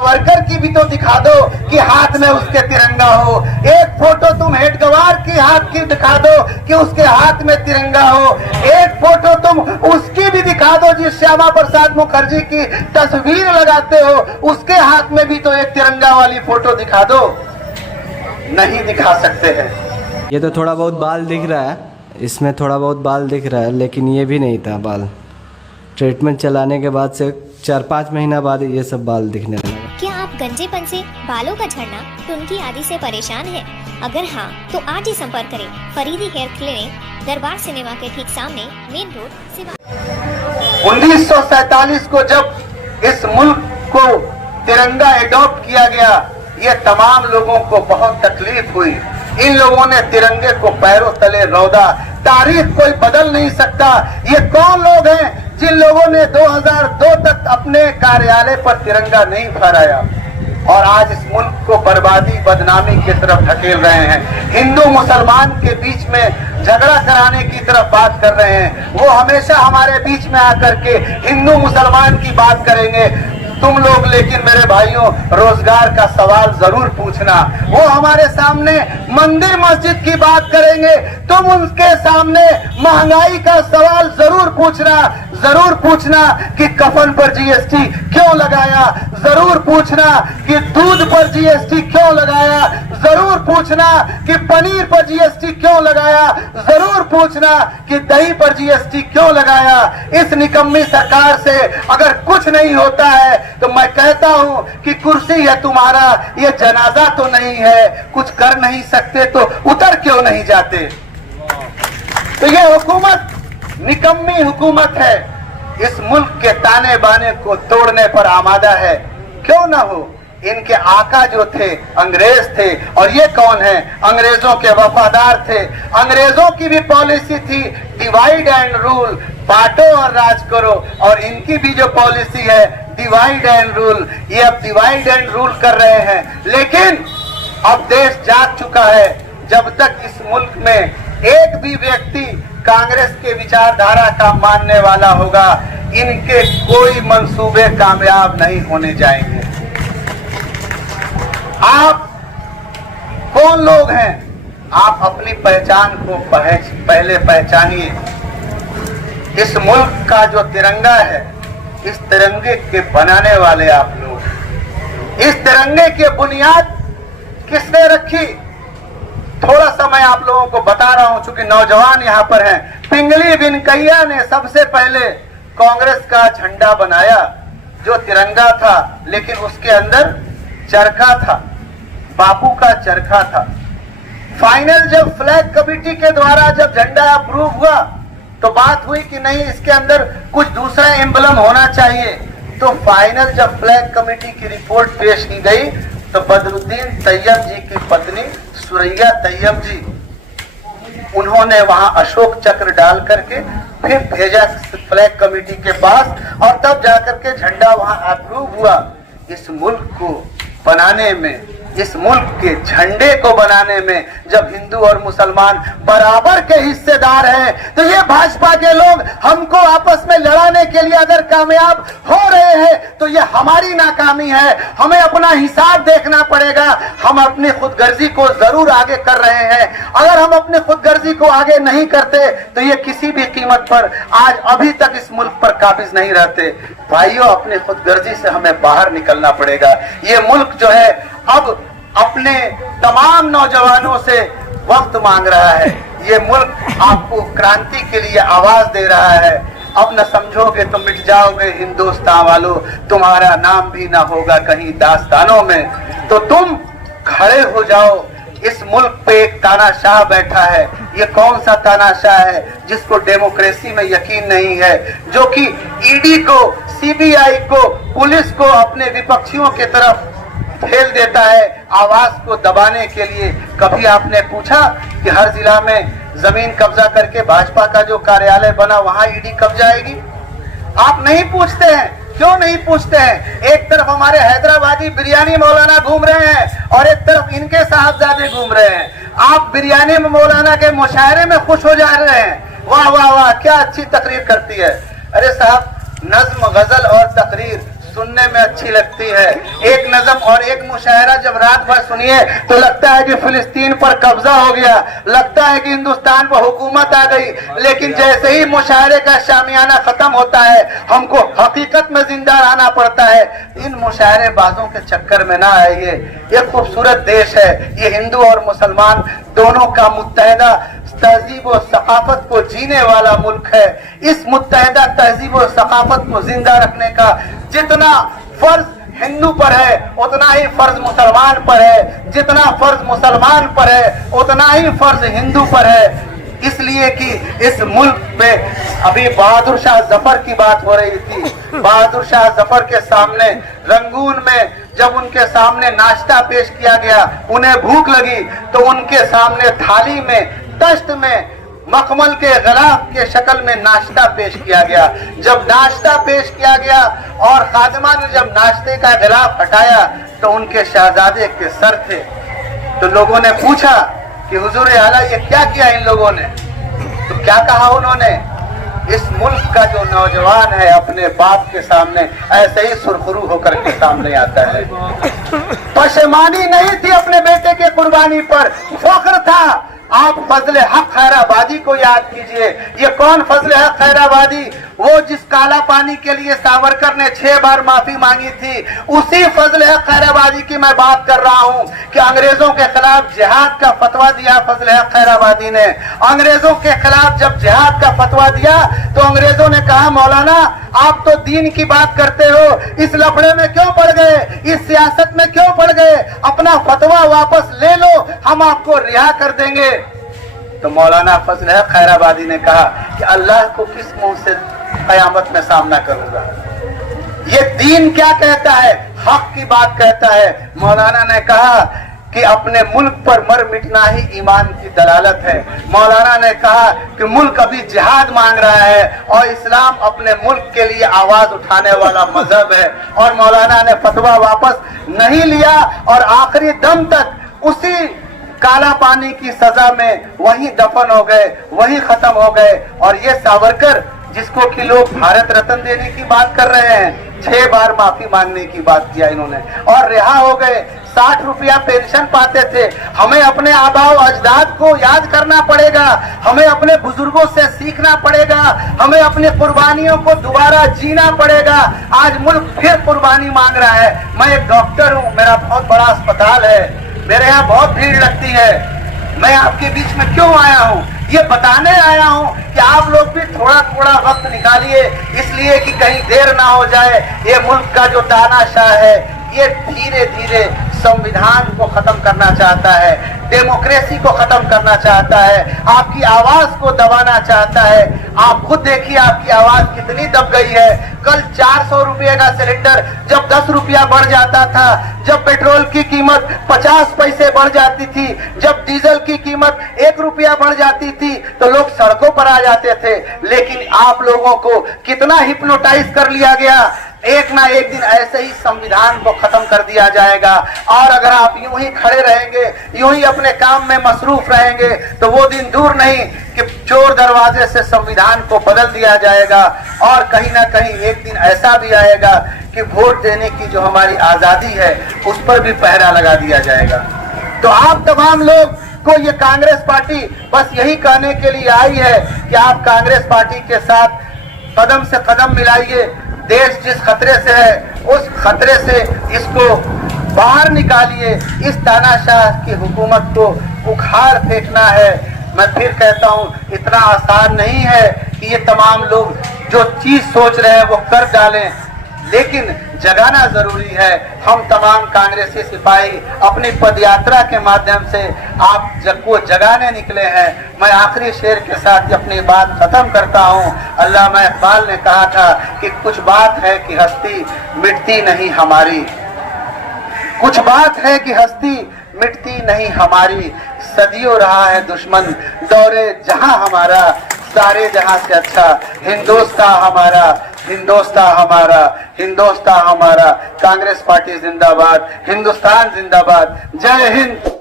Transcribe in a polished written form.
Worker की भी तो दिखा दो कि हाथ में उसके तिरंगा हो। एक फोटो तुम हेड गवार की हाथ की दिखा दो कि उसके हाथ में तिरंगा हो। एक फोटो तुम उसकी भी दिखा दो जिस श्यामा प्रसाद मुखर्जी की तस्वीर लगाते हो, उसके हाथ में भी तो एक तिरंगा वाली फोटो दिखा दो। नहीं दिखा सकते हैं। ये तो थोड़ा बहुत बाल दिख रहा है, इसमें थोड़ा बहुत बाल दिख रहा है, लेकिन ये भी नहीं था बाल। ट्रीटमेंट चलाने के बाद से 4-5 महीना बाद ये सब बाल दिखने लगा। क्या आप गंजेपन से, बालों का झड़ना, टुनकी आदि से परेशान हैं? अगर हाँ, तो आज ही संपर्क करें फरीदी हेयर क्लिनिक, दरबार सिनेमा के ठीक सामने, मेन रोड, सिवान। 1947 को जब इस मुल्क को तिरंगा एडॉप्ट किया गया, ये तमाम लोगों को बहुत तकलीफ हुई। इन लोगों ने तिरंगे को पैरों तले रौंदा। तारीख कोई बदल नहीं सकता। ये कौन लोग हैं जिन लोगों ने 2002 तक अपने कार्यालय पर तिरंगा नहीं फहराया और आज इस मुल्क को बर्बादी, बदनामी की तरफ धकेल रहे हैं। हिंदू मुसलमान के बीच में झगड़ा कराने की तरफ बात कर रहे हैं। वो हमेशा हमारे बीच में आकर के हिंदू मुसलमान की बात करेंगे। तुम लोग लेकिन मेरे भाइयों रोजगार का सवाल जरूर पूछना। वो हमारे सामने मंदिर मस्जिद की बात करेंगे, तुम उनके सामने महंगाई का सवाल जरूर पूछना कि कफन पर जीएसटी क्यों लगाया, जरूर पूछना कि दूध पर जीएसटी क्यों लगाया, जरूर पूछना कि पनीर पर जीएसटी क्यों लगाया, जरूर पूछना कि दही पर जीएसटी क्यों लगाया। इस निकम्मी सरकार से अगर कुछ नहीं होता है तो मैं कहता हूं कि कुर्सी है तुम्हारा, ये जनाजा तो नहीं है। कुछ कर नहीं सकते तो उतर क्यों नहीं जाते? तो ये हुकूमत निकम्मी हुकूमत है, इस मुल्क के ताने बाने को तोड़ने पर आमादा है। क्यों ना हो? इनके आका जो थे अंग्रेज थे, और ये कौन है? अंग्रेजों के वफादार थे। अंग्रेजों की भी पॉलिसी थी डिवाइड एंड रूल, बांटो और राज करो, और इनकी भी जो पॉलिसी है डिवाइड एंड रूल। ये अब डिवाइड एंड रूल कर रहे हैं, लेकिन अब देश जाग चुका है। जब तक इस मुल्क में एक भी व्यक्ति कांग्रेस के विचारधारा का मानने वाला होगा, इनके कोई मंसूबे कामयाब नहीं होने जाएंगे। आप कौन लोग हैं? आप अपनी पहचान को पहले पहचानिए। इस मुल्क का जो तिरंगा है, इस तिरंगे के बनाने वाले आप लोग। इस तिरंगे की बुनियाद किसने रखी? थोड़ा समय आप लोगों को बता रहा हूं, चूंकि नौजवान यहां पर हैं। पिंगली वेंकैया ने सबसे पहले कांग्रेस का झंडा बनाया, जो तिरंगा था, लेकिन उसके अंदर चरखा था, बापू का चरखा था। फाइनल जब फ्लैग कमेटी के द्वारा जब झंडा अप्रूव हुआ तो बात हुई कि नहीं, इसके अंदर कुछ दूसरा एम्बलम होना चाहिए। तो फाइनल जब फ्लैग कमेटी की रिपोर्ट पेश की गई तो बदरुद्दीन तैयब जी की पत्नी सुरैया तैयब जी, उन्होंने वहां अशोक चक्र डाल करके फिर भेजा फ्लैग कमेटी के पास, और तब जाकर के झंडा वहां अप्रूव हुआ। इस मुल्क को बनाने में, इस मुल्क के झंडे को बनाने में जब हिंदू और मुसलमान बराबर के हिस्सेदार हैं, तो ये भाजपा के लोग हमको आपस में लड़ाने के लिए अगर कामयाब हो रहे हैं तो ये हमारी नाकामी है। हमें अपना हिसाब देखना पड़ेगा। हम अपनी खुदगर्जी को जरूर आगे कर रहे हैं। अगर हम अपनी खुदगर्जी को आगे नहीं करते तो ये किसी भी कीमत पर आज अभी तक इस मुल्क पर काबिज नहीं रहते। भाइयों, अपनी खुदगर्जी से हमें बाहर निकलना पड़ेगा। ये मुल्क जो है अब अपने तमाम नौजवानों से वक्त मांग रहा है। ये मुल्क आपको क्रांति के लिए आवाज दे रहा है। अब न समझोगे तो मिट जाओगे हिंदुस्तान वालों, तुम्हारा नाम भी ना होगा कहीं दास्तानों में। तो तुम खड़े हो जाओ। इस मुल्क पे एक तानाशाह बैठा है। ये कौन सा तानाशाह है जिसको डेमोक्रेसी में यकीन नहीं है, जो कि ईडी को, सीबीआई को, पुलिस को अपने विपक्षियों की तरफ ठेल देता है आवाज को दबाने के लिए। कभी आपने पूछा कि हर जिला में जमीन कब्जा करके भाजपा का जो कार्यालय बना वहां ईडी कब जाएगी? आप नहीं पूछते हैं। क्यों नहीं पूछते हैं? एक तरफ हमारे हैदराबादी बिरयानी मौलाना घूम रहे हैं और एक तरफ इनके साहबजादे घूम रहे हैं। आप बिरयानी में मौलाना के मुशायरे में खुश हो जा रहे हैं। वाह वाह वाह, क्या अच्छी तकरीर करती है। अरे साहब, नज्म, गजल और तकरीर सुनने में अच्छी लगती है। एक नज़म और एक मुशायरा जब रात भर सुनिए तो लगता है कि फिलिस्तीन पर कब्जा हो गया, लगता है कि हिंदुस्तान पर हुकूमत आ गई। लेकिन जैसे ही मुशायरे का शामियाना खत्म होता है हमको हकीकत में जिंदा रहना पड़ता है। इन मुशायरे बाजों के चक्कर में ना आइए। ये खूबसूरत देश है, ये हिंदू और मुसलमान दोनों का मुत्तहदा तहजीब और सकाफत को जीने वाला मुल्क है। इस मुत्तहदा तहजीब और सकाफत को जिंदा रखने का जितना फर्ज हिंदू पर है उतना ही फर्ज मुसलमान पर है, जितना फर्ज मुसलमान पर है उतना ही फर्ज हिंदू पर है। इसलिए कि इस मुल्क पे अभी बहादुर शाह जफर की बात हो रही थी। बहादुर शाह जफर के सामने रंगून में जब उनके सामने नाश्ता पेश किया गया, उन्हें भूख लगी तो उनके सामने थाली में तश्त में मखमल के गिलाफ के शक्ल में नाश्ता पेश किया गया। जब नाश्ता पेश किया गया और खादिमा ने जब नाश्ते का गिलाफ हटाया तो उनके शहजादे के सर थे। तो लोगों ने पूछा कि हुजूर आला ये क्या किया इन लोगों ने? तो क्या कहा उन्होंने? इस मुल्क का जो नौजवान है अपने बाप के सामने ऐसे ही सुरखरू होकर के सामने आता है। पशेमानी नहीं थी अपने बेटे के कुर्बानी पर, फख्र था। आप फजले हक खैराबादी को याद कीजिए। ये कौन फजले हक खैराबादी? वो जिस काला पानी के लिए सावरकर ने 6 बार माफी मांगी थी, उसी फजले हक खैराबादी की मैं बात कर रहा हूँ कि अंग्रेजों के खिलाफ जिहाद का फतवा दिया फजले हक खैराबादी ने। अंग्रेजों के खिलाफ जब जिहाद का फतवा दिया तो अंग्रेजों ने कहा मौलाना आप तो दीन की बात करते हो, इस लफड़े में क्यों पड़ गए, इस सियासत में क्यों पड़ गए, अपना फतवा वापस ले लो, हम आपको रिहा कर देंगे। तो मौलाना फजल हक खैराबादी ने कहा कि अल्लाह को किस मुंह से कयामत में सामना करूंगा? ये दीन क्या कहता है? हक की बात कहता है। मौलाना ने कहा कि अपने मुल्क पर मर मिटना ही ईमान की दलालत है। मौलाना ने कहा कि मुल्क अभी जिहाद मांग रहा है और इस्लाम अपने मुल्क के लिए आवाज उठाने वाला मजहब है। और मौलाना ने फतवा वापस नहीं लिया और आखिरी दम तक उसी काला पानी की सजा में वहीं दफन हो गए, वहीं खत्म हो गए। और ये सावरकर जिसको कि लोग भारत रत्न देने की बात कर रहे हैं, 6 बार माफी मांगने की बात किया इन्होंने और रिहा हो गए। 60 रुपया पेंशन पाते थे। हमें अपने आबाओ अजदाद को याद करना पड़ेगा, हमें अपने बुजुर्गों से सीखना पड़ेगा, हमें अपनी कुर्बानियों को दोबारा जीना पड़ेगा। आज मुल्क फिर कुर्बानी मांग रहा है। मैं एक डॉक्टर हूँ, मेरा बहुत बड़ा अस्पताल है, मेरे यहाँ बहुत भीड़ लगती है। मैं आपके बीच में क्यों आया हूँ? ये बताने आया हूँ कि आप लोग भी थोड़ा थोड़ा वक्त निकालिए, इसलिए कि कहीं देर ना हो जाए। ये मुल्क का जो तानाशाह है ये धीरे धीरे संविधान को खत्म करना चाहता है, डेमोक्रेसी को खत्म करना चाहता है, आपकी आवाज को दबाना चाहता है। आप खुद देखिए आपकी आवाज कितनी दब गई है। कल 400 रुपये का सिलेंडर जब 10 रुपया बढ़ जाता था, जब पेट्रोल की कीमत 50 पैसे बढ़ जाती थी, जब डीजल की कीमत 1 रुपया बढ़ जाती थी तो लोग सड़कों पर आ जाते थे। लेकिन आप लोगों को कितना हिप्नोटाइज कर लिया गया। एक ना एक दिन ऐसे ही संविधान को खत्म कर दिया जाएगा। और अगर आप यूं ही खड़े रहेंगे, यूं ही अपने काम में मसरूफ रहेंगे तो वो दिन दूर नहीं कि चोर दरवाजे से संविधान को बदल दिया जाएगा। और कहीं ना कहीं एक दिन ऐसा भी आएगा कि वोट देने की जो हमारी आजादी है उस पर भी पहरा लगा दिया जाएगा। तो आप तमाम लोग को ये कांग्रेस पार्टी बस यही कहने के लिए आई है कि आप कांग्रेस पार्टी के साथ कदम से कदम मिलाइए। देश जिस खतरे से है उस खतरे से इसको बाहर निकालिए। इस तानाशाह की हुकूमत को उखाड़ फेंकना है। मैं फिर कहता हूँ इतना आसान नहीं है कि ये तमाम लोग जो चीज सोच रहे हैं वो कर डालें, लेकिन जगाना जरूरी है। हम तमाम कांग्रेसी सिपाही अपनी पदयात्रा के माध्यम से आप को जगाने निकले हैं। मैं आखिरी शेर के साथ अपनी बात खत्म करता हूँ। अल्लामा इकबाल ने कहा था कि कुछ बात है कि हस्ती मिटती नहीं हमारी, कुछ बात है कि हस्ती मिटती नहीं हमारी। सदियों रहा है दुश्मन दौरे जहां हमारा, सारे जहां से अच्छा हिंदुस्तान हमारा, हिंदुस्तान हमारा, हिंदुस्तान हमारा। कांग्रेस पार्टी जिंदाबाद, हिंदुस्तान जिंदाबाद। जय हिंद।